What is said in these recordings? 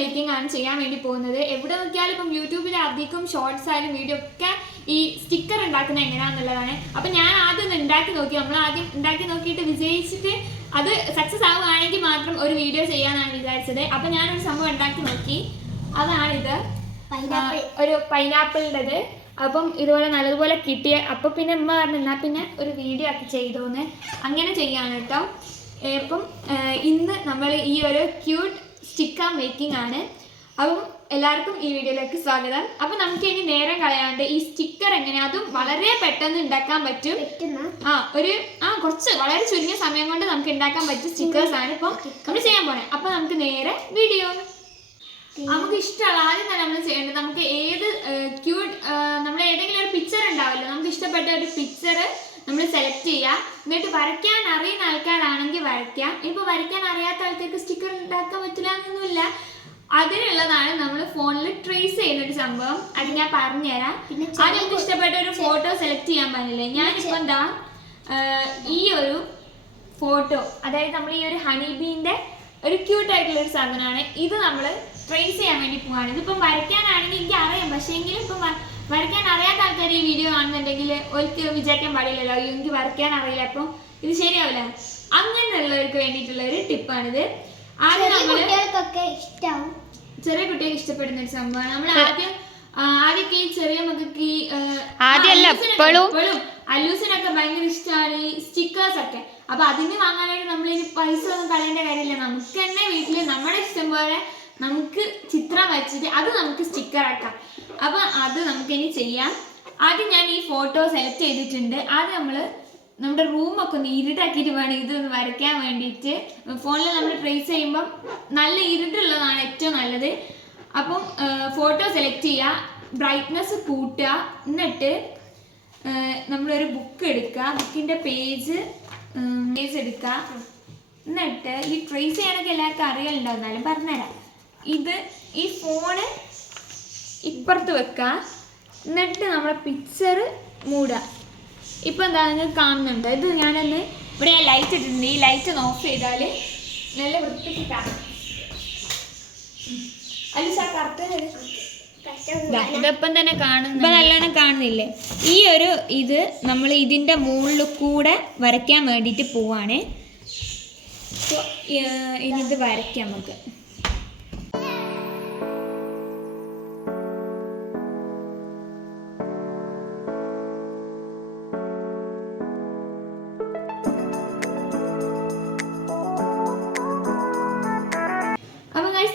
Making ആണ് ചെയ്യാൻ വേണ്ടി പോകുന്നത്. എവിടെ നോക്കിയാലും ഇപ്പം യൂട്യൂബിൽ അധികം ഷോർട്സ് ആയാലും വീഡിയോ ഒക്കെ ഈ സ്റ്റിക്കർ ഉണ്ടാക്കുന്നത് എങ്ങനെയാണെന്നുള്ളതാണ്. അപ്പം ഞാൻ ആദ്യം ഒന്ന് ഉണ്ടാക്കി നോക്കി. നമ്മൾ ആദ്യം ഉണ്ടാക്കി നോക്കിയിട്ട് വിജയിച്ചിട്ട് അത് സക്സസ് ആവുകയാണെങ്കിൽ മാത്രം ഒരു വീഡിയോ ചെയ്യാനാണ് വിചാരിച്ചത്. അപ്പം ഞാനൊരു സംഭവം ഉണ്ടാക്കി നോക്കി. അതാണിത്, ഒരു പൈനാപ്പിളിൻ്റെത്. അപ്പം ഇതുപോലെ നല്ലതുപോലെ കിട്ടിയ അപ്പം പിന്നെ ഉമ്മ പറഞ്ഞു എന്നാൽ പിന്നെ ഒരു വീഡിയോ ആക്കി ചെയ്തോന്ന്. അങ്ങനെ ചെയ്യാണ് കേട്ടോ. ഇപ്പം ഇന്ന് നമ്മൾ ഈ ഒരു ക്യൂട്ട് സ്റ്റിക്കർ മേക്കിംഗ് ആണ്. അപ്പം എല്ലാവർക്കും ഈ വീഡിയോയിലേക്ക് സ്വാഗതം. അപ്പം നമുക്ക് ഇനി നേരം കളയാണ്ട് ഈ സ്റ്റിക്കർ എങ്ങനെ, അതും വളരെ പെട്ടെന്ന് ഉണ്ടാക്കാൻ പറ്റും. കുറച്ച് വളരെ ചുരുങ്ങിയ സമയം കൊണ്ട് നമുക്ക് ഉണ്ടാക്കാൻ പറ്റും സ്റ്റിക്കേഴ്സ് ആണ് ഇപ്പം നമ്മൾ ചെയ്യാൻ പോണേ. അപ്പം നമുക്ക് നേരെ വീഡിയോ. നമുക്ക് ഇഷ്ടമുള്ള ആദ്യം തന്നെ നമ്മൾ ചെയ്യേണ്ടത്, നമുക്ക് ഏത് ക്യൂട്ട് നമ്മൾ ഏതെങ്കിലും ഒരു പിക്ചർ ഉണ്ടാവല്ലോ, നമുക്ക് ഇഷ്ടപ്പെട്ട ഒരു പിക്ചർ നമ്മൾ സെലക്ട് ചെയ്യുക. എന്നിട്ട് വരയ്ക്കാൻ അറിയുന്ന ആൾക്കാരാണെങ്കിൽ വരയ്ക്കാം. ഇപ്പോൾ വരയ്ക്കാൻ അറിയാത്ത ആൾക്കാർക്ക് സ്റ്റിക്കർ ഉണ്ടാക്കാൻ പറ്റില്ല എന്നൊന്നുമില്ല. അതിനുള്ളതാണ് നമ്മൾ ഫോണിൽ ട്രേസ് ചെയ്യുന്ന ഒരു സംഭവം. അത് ഞാൻ പറഞ്ഞുതരാം. അത് നമുക്ക് ഇഷ്ടപ്പെട്ട ഒരു ഫോട്ടോ സെലക്ട് ചെയ്യാൻ പറഞ്ഞില്ലേ. ഞാനിപ്പോൾ എന്താ ഈ ഒരു ഫോട്ടോ, അതായത് നമ്മൾ ഈ ഒരു ഹണി ബീൻ്റെ ഒരു ക്യൂട്ടായിട്ടുള്ള ഒരു സാധനമാണ്. ഇത് നമ്മൾ ട്രേസ് ചെയ്യാൻ വേണ്ടി പോവാണ്. ഇതിപ്പം വരയ്ക്കാനാണെങ്കിൽ എനിക്ക് അറിയാം, പക്ഷേ എങ്കിലും ഇപ്പം വരയ്ക്കാൻ അറിയാത്ത ആൾക്കാർ ഈ വീഡിയോ കാണുന്നുണ്ടെങ്കിൽ ഒരിക്കലും വിചാരിക്കാൻ പാടില്ലല്ലോ എനിക്ക് വരയ്ക്കാൻ അറിയില്ല, അപ്പം ഇത് ശരിയാവില്ല. അങ്ങനെയുള്ളവർക്ക് വേണ്ടിയിട്ടുള്ള ഒരു ടിപ്പാണിത്. ആദ്യം നമ്മൾ ചെറിയ കുട്ടികൾക്ക് ഇഷ്ടപ്പെടുന്ന ഒരു സംഭവമാണ്. നമ്മൾ ആദ്യമൊക്കെ ഈ ചെറിയ മക്കൾക്ക് ഈ അല്ലൂസിനൊക്കെ ഭയങ്കര ഇഷ്ടമാണ് ഈ സ്റ്റിക്കേഴ്സ് ഒക്കെ. അപ്പൊ അതിന് വാങ്ങാനായിട്ട് നമ്മൾ ഇനി പൈസ ഒന്നും കളയേണ്ട കാര്യമില്ല. നമുക്ക് തന്നെ വീട്ടിൽ നമ്മുടെ ഇഷ്ടം പോലെ നമുക്ക് ചിത്രം വരച്ചിട്ട് അത് നമുക്ക് സ്റ്റിക്കർ ആക്കാം. അപ്പൊ അത് നമുക്കിനി ചെയ്യാം. ആദ്യം ഞാൻ ഈ ഫോട്ടോ സെലക്ട് ചെയ്തിട്ടുണ്ട്. ആദ്യം നമ്മൾ നമ്മുടെ റൂമൊക്കെ ഒന്ന് ഇരുട്ടാക്കിയിട്ട് വേണം ഇതൊന്ന് വരയ്ക്കാൻ വേണ്ടിയിട്ട്. ഫോണിൽ നമ്മൾ ട്രേസ് ചെയ്യുമ്പം നല്ല ഇരുട്ടുള്ളതാണ് ഏറ്റവും നല്ലത്. അപ്പം ഫോട്ടോ സെലക്ട് ചെയ്യുക, ബ്രൈറ്റ്നെസ് കൂട്ടുക, എന്നിട്ട് നമ്മളൊരു ബുക്ക് എടുക്കുക, ബുക്കിൻ്റെ പേജ് എടുക്കുക. എന്നിട്ട് ഈ ട്രേസ് ചെയ്യാനൊക്കെ എല്ലാവർക്കും അറിയലുണ്ടാവും, എന്നാലും പറഞ്ഞുതരാം. ഇത് ഈ ഫോണ് ഇപ്പുറത്ത് വെക്കുക, എന്നിട്ട് നമ്മുടെ പിക്ചർ മൂടുക. ഇപ്പം എന്താ നിങ്ങൾക്ക് കാണുന്നുണ്ട്. ഇത് ഞാനൊന്ന് ഇവിടെ ലൈറ്റ് ഇട്ടിട്ടുണ്ട്. ഈ ലൈറ്റ് ഒന്ന് ഓഫ് ചെയ്താൽ നല്ല വൃത്തിക്ക് കാണാം. ഇതിപ്പം തന്നെ കാണുന്നു, ഇപ്പം നല്ലോണം കാണുന്നില്ലേ. ഈ ഒരു ഇത് നമ്മൾ ഇതിൻ്റെ മുകളിൽ കൂടെ വരയ്ക്കാൻ വേണ്ടിയിട്ട് പോവാണ്. ഇനി ഇത് വരയ്ക്കാം നമുക്ക്.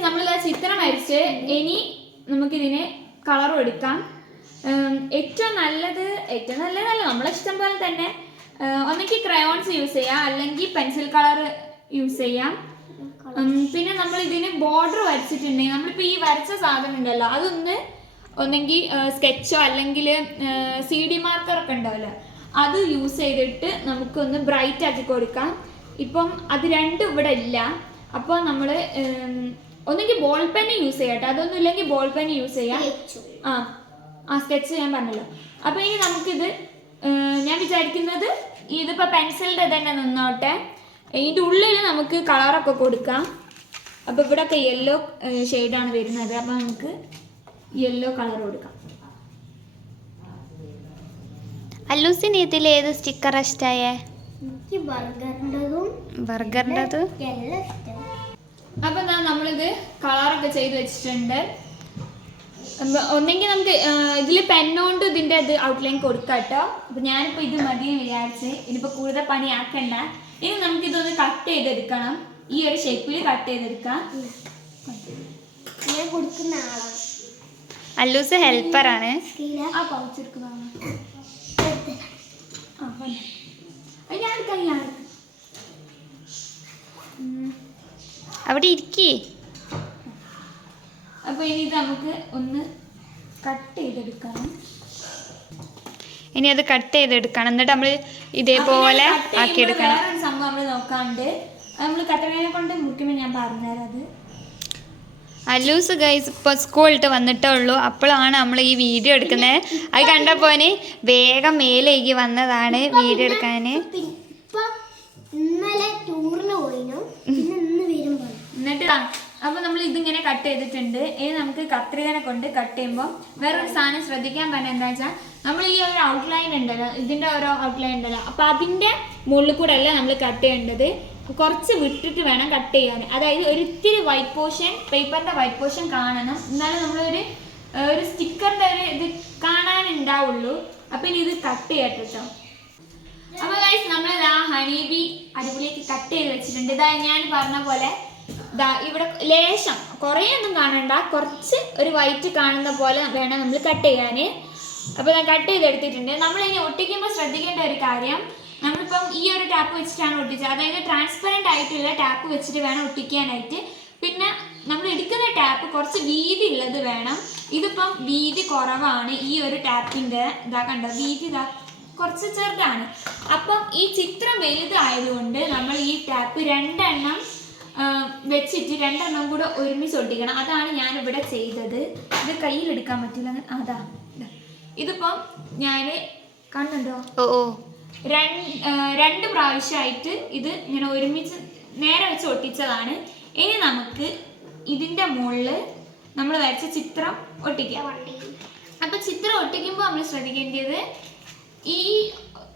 നമ്മളിതാ ചിത്രം വരച്ച് ഇനി നമുക്കിതിന് കളറും എടുക്കാം. ഏറ്റവും നല്ലതല്ല നമ്മളെ ഇഷ്ടം പോലെ തന്നെ ഒന്നെങ്കിൽ ക്രയോൺസ് യൂസ് ചെയ്യാം, അല്ലെങ്കിൽ പെൻസിൽ കളർ യൂസ് ചെയ്യാം. പിന്നെ നമ്മൾ ഇതിന് ബോർഡർ വരച്ചിട്ടുണ്ടെങ്കിൽ നമ്മളിപ്പോൾ ഈ വരച്ച സാധനം ഉണ്ടല്ലോ അതൊന്ന് ഒന്നെങ്കിൽ സ്കെച്ചോ അല്ലെങ്കിൽ CD മാർക്കറൊക്കെ ഉണ്ടാവില്ല അത് യൂസ് ചെയ്തിട്ട് നമുക്കൊന്ന് ബ്രൈറ്റ് ആക്കി കൊടുക്കാം. ഇപ്പം അത് രണ്ടും ഇവിടെ ഇല്ല. അപ്പോൾ നമ്മൾ ഒന്നെങ്കിൽ ബോൾ പെൻ യൂസ് ചെയ്യാം കേട്ടോ. അതൊന്നും ഇല്ലെങ്കിൽ ബോൾ പെൻ യൂസ് ചെയ്യാം. സ്കെച്ച് ഞാൻ പറഞ്ഞല്ലോ. അപ്പോൾ ഇനി നമുക്കിത് ഞാൻ വിചാരിക്കുന്നത് ഇതിപ്പോൾ പെൻസിലിൻ്റെ തന്നെ നിന്നോട്ടെ. ഇതിൻ്റെ ഉള്ളിൽ നമുക്ക് കളറൊക്കെ കൊടുക്കാം. അപ്പോൾ ഇവിടെയൊക്കെ യെല്ലോ ഷെയ്ഡാണ് വരുന്നത്. അപ്പോൾ നമുക്ക് യെല്ലോ കളർ കൊടുക്കാം. അല്ലൂസിന് ഇതിൽ ഏത് സ്റ്റിക്കർ ഇഷ്ടമായേ? ബർഗറിൻ്റെത്. അപ്പോൾ എന്താ നമ്മളിത് കളറൊക്കെ ചെയ്ത് വെച്ചിട്ടുണ്ട്. ഒന്നെങ്കിൽ നമുക്ക് ഇതിൽ പെന്നോണ്ട് ഇതിൻ്റെ ഇത് ഔട്ട്ലൈൻ കൊടുക്കാം കേട്ടോ. അപ്പോൾ ഞാനിപ്പോൾ ഇത് മതിയെന്ന് വിചാരിച്ച് ഇനിയിപ്പോൾ കൂടുതൽ പണി ആക്കണ്ട. ഇനി നമുക്കിതൊന്ന് കട്ട് ചെയ്തെടുക്കണം. ഈ ഒരു ഷേപ്പിൽ കട്ട് ചെയ്തെടുക്കാം. ഞാൻ കൊടുക്കുന്ന ആളാണ്. അല്ലൂസ് ഹെൽപ്പറാണ്. ആ പൗച്ചെടുക്കുന്നതാണ്. അവിടെ ഇരിക്കേ. അപ്പോൾ ഇനി ഇത് നമുക്ക് ഒന്ന് കട്ട് ചെയ്തെടുക്കണം. ഇനി അത് കട്ട് ചെയ്തെടുക്കണം. എന്നിട്ട് നമ്മൾ ഇതേപോലെ ആക്കിയെടുക്കണം. വേറൊരു സംഭവം നമ്മൾ നോക്കാണ്ട് നമ്മൾ കട്ടറിനെ കൊണ്ട് മുറിക്കുമ്പോൾ ഞാൻ പറഞ്ഞുതരാം. അത് അല്ലൂസ് ഗൈസ് ഇപ്പോൾ സ്കൂളിട്ട് വന്നിട്ടേ ഉള്ളൂ. അപ്പോഴാണ് നമ്മൾ ഈ വീഡിയോ എടുക്കുന്നത്. അത് കണ്ടപ്പോൾ വേഗം മേലേക്ക് വന്നതാണ് വീഡിയോ എടുക്കാൻ. എന്നിട്ട് അപ്പോൾ നമ്മൾ ഇതിങ്ങനെ കട്ട് ചെയ്തിട്ടുണ്ട്. ഇനി നമുക്ക് കത്രികനെ കൊണ്ട് കട്ട് ചെയ്യുമ്പോൾ വേറൊരു സാധനം ശ്രദ്ധിക്കാൻ പറഞ്ഞാൽ എന്താ വെച്ചാൽ നമ്മൾ ഈ ഒരു ഔട്ട്ലൈൻ ഉണ്ടല്ലോ, ഇതിൻ്റെ ഓരോ ഔട്ട്ലൈൻ ഉണ്ടല്ലോ, അപ്പോൾ അതിൻ്റെ മുകളിൽ കൂടെ അല്ല നമ്മൾ കട്ട് ചെയ്യേണ്ടത്, കുറച്ച് വിട്ടിട്ട് വേണം കട്ട് ചെയ്യാൻ. അതായത് ഒരിത്തിരി വൈറ്റ് പോർഷൻ, പേപ്പറിൻ്റെ വൈറ്റ് പോർഷൻ കാണണം, എന്നാലും നമ്മളൊരു സ്റ്റിക്കറിൻ്റെ ഒരു ഇത് കാണാനുണ്ടാവുള്ളൂ. അപ്പം ഇനി ഇത് കട്ട് ചെയ്യട്ടെ കേട്ടോ. അപ്പോൾ ഗൈസ് നമ്മൾ ആ ഹണി ബി അടിപൊളിയാക്കി കട്ട് ചെയ്ത് വെച്ചിട്ടുണ്ട്. ഇതാ ഞാൻ പറഞ്ഞ പോലെ ഇതാ ഇവിടെ ലേശം കുറേ ഒന്നും കാണണ്ട, കുറച്ച് ഒരു വൈറ്റ് കാണുന്ന പോലെ വേണം നമ്മൾ കട്ട് ചെയ്യാൻ. അപ്പോൾ ഞാൻ കട്ട് ചെയ്തെടുത്തിട്ടുണ്ട്. നമ്മളിനി ഒട്ടിക്കുമ്പോൾ ശ്രദ്ധിക്കേണ്ട ഒരു കാര്യം, നമ്മളിപ്പം ഈ ഒരു ടാപ്പ് വെച്ചിട്ടാണ് ഒട്ടിച്ചത്, അതായത് ട്രാൻസ്പെറൻ്റ് ആയിട്ടുള്ള ടാപ്പ് വെച്ചിട്ട് വേണം ഒട്ടിക്കാനായിട്ട്. പിന്നെ നമ്മൾ എടുക്കുന്ന ടാപ്പ് കുറച്ച് വീതി ഉള്ളത് വേണം. ഇതിപ്പം വീതി കുറവാണ് ഈ ഒരു ടാപ്പിൻ്റെ. ഇതാ കണ്ടോ, വീതി ഇതാ കുറച്ച് ചെറുതാണ്. അപ്പം ഈ ചിത്രം വലുതായതുകൊണ്ട് നമ്മൾ ഈ ടാപ്പ് രണ്ടെണ്ണം വെച്ചിട്ട് രണ്ടെണ്ണം കൂടെ ഒരുമിച്ച് ഒട്ടിക്കണം. അതാണ് ഞാനിവിടെ ചെയ്തത്. ഇത് കയ്യിലെടുക്കാൻ പറ്റില്ല, അതാ ഇതിപ്പം ഞാൻ കണ്ടുണ്ടോ, രണ്ട് പ്രാവശ്യമായിട്ട് ഇത് ഇങ്ങനെ ഒരുമിച്ച് നേരെ വെച്ച് ഒട്ടിച്ചതാണ്. ഇനി നമുക്ക് ഇതിൻ്റെ മുകളിൽ നമ്മൾ വരച്ച ചിത്രം ഒട്ടിക്കാം. അപ്പം ചിത്രം ഒട്ടിക്കുമ്പോൾ നമ്മൾ ശ്രദ്ധിക്കേണ്ടത്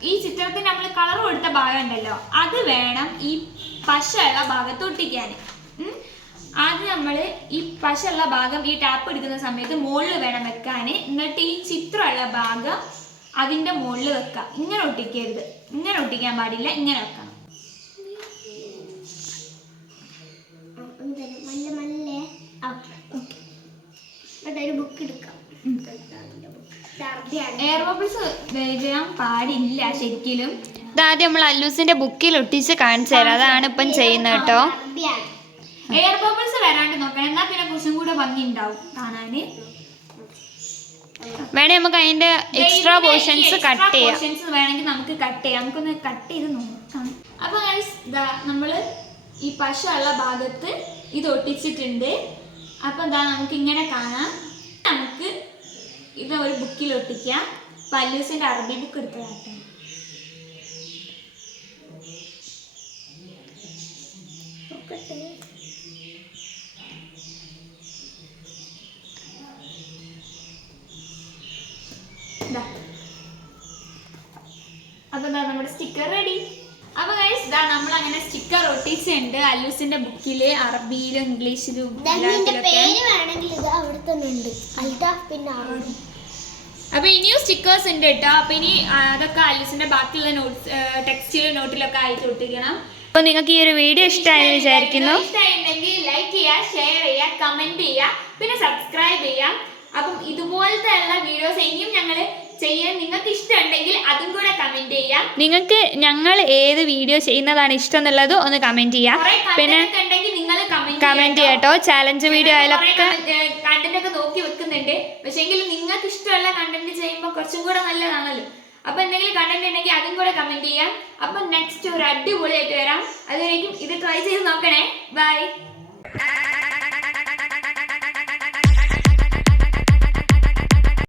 ഈ ചിത്രത്തിന് നമ്മൾ കളർ കൊടുത്ത ഭാഗം ഉണ്ടല്ലോ, അത് വേണം ഈ പശയുള്ള ഭാഗത്ത് ഒട്ടിക്കാൻ. ആദ്യം നമ്മൾ ഈ പശയുള്ള ഭാഗം ഈ ടാപ്പ് എടുക്കുന്ന സമയത്ത് മുകളിൽ വേണം വെക്കാൻ. എന്നിട്ട് ഈ ചിത്രമുള്ള ഭാഗം അതിൻ്റെ മുകളിൽ വെക്കാം. ഇങ്ങനെ ഒട്ടിക്കരുത്, ഇങ്ങനെ ഒട്ടിക്കാൻ പാടില്ല, ഇങ്ങനെ വെക്കണം. ബുക്ക് എടുക്കാം. എയർ ബബിൾസ് വരാൻ പാടില്ല ശരിക്കും. ഇതാദ്യം നമ്മൾ അല്ലൂസിന്റെ ബുക്കിൽ ഒട്ടിച്ച് കാണിച്ചു തരാം, അതാണ് ഇപ്പം ചെയ്യുന്നത് കേട്ടോ. എയർ ബബിൾസ് വരാണ്ട് നോക്കണം, എന്നാൽ പിന്നെ കുറച്ചും കൂടെ ഭംഗി ഉണ്ടാവും കാണാന്. വേണേ നമുക്ക് അതിന്റെ എക്സ്ട്രാ പോർഷൻസ് കട്ട് ചെയ്യാം. വേണമെങ്കിൽ നമുക്ക് കട്ട് ചെയ്യാം. നമുക്കൊന്ന് കട്ട് ചെയ്ത് നോക്കാം. അപ്പൊ നമ്മള് ഈ പശ ഉള്ള ഭാഗത്ത് ഇത് ഒട്ടിച്ചിട്ടുണ്ട്. അപ്പൊ എന്താ നമുക്ക് ഇങ്ങനെ കാണാം. നമുക്ക് ഇത് ഒരു ബുക്കിൽ ഒട്ടിക്കാം. പല്ലൂസിന്റെ അറബി ബുക്ക് എടുത്ത് കാട്ടാം. അപ്പൊ നമ്മുടെ സ്റ്റിക്കർ റെഡി. അപ്പൊ ഗൈസ് ഇതാ നമ്മൾ അങ്ങനെ സ്റ്റിക്കർ ഒട്ടിച്ചിട്ടുണ്ട് അല്ലൂസിന്റെ ബുക്കില്, അറബിയിലും ഇംഗ്ലീഷിലും. അപ്പൊ ഇനിയും സ്റ്റിക്കേഴ്സ് ഉണ്ട് കേട്ടോ. അപ്പൊ ഇനി അതൊക്കെ അല്ലൂസിന്റെ ബാക്കിയുള്ള നോട്ട്സ്, ടെക്സ്റ്റിലും നോട്ടിലൊക്കെ ആയിട്ട് ഒട്ടിക്കണം. അപ്പൊ നിങ്ങൾക്ക് ഈ ഒരു വീഡിയോ ഇഷ്ടമായി വിചാരിക്കുന്നു. ഇഷ്ടമായിട്ടുണ്ടെങ്കിൽ ലൈക്ക് ചെയ്യുക, ഷെയർ ചെയ്യുക, കമന്റ് ചെയ്യുക, പിന്നെ സബ്സ്ക്രൈബ് ചെയ്യുക. അപ്പം ഇതുപോലത്തെ ഉള്ള വീഡിയോസ് ഇനിയും ഞങ്ങൾ ചെയ്യാൻ നിങ്ങൾക്ക് ഇഷ്ടമുണ്ടെങ്കിൽ അതും കൂടെ കമന്റ് ചെയ്യാം. നിങ്ങൾക്ക് ഞങ്ങൾ ഏത് വീഡിയോ ചെയ്യുന്നതാണ് ഇഷ്ടം എന്നുള്ളത് ഒന്ന് കമന്റ് ചെയ്യാം. പിന്നെ കമന്റ് ചെയ്യാട്ടോ. ചാലഞ്ച് വീഡിയോ ആയാലൊക്കെ കണ്ടന്റ് ഒക്കെ നോക്കി വെക്കുന്നുണ്ട്. പക്ഷെ എങ്കിലും നിങ്ങൾക്ക് ഇഷ്ടമുള്ള കണ്ടന്റ് ചെയ്യുമ്പോൾ കുറച്ചും കൂടെ നല്ലതാണല്ലോ. അപ്പൊ എന്തെങ്കിലും കണ്ടന്റ് ഉണ്ടെങ്കിൽ അതും കൂടെ കമന്റ് ചെയ്യാം. അപ്പൊ നെക്സ്റ്റ് ഒരു അടിപൊളിയായിട്ട് വരാം. അതുവരേക്കും ഇത് ട്രൈ ചെയ്ത് നോക്കണേ. ബൈ.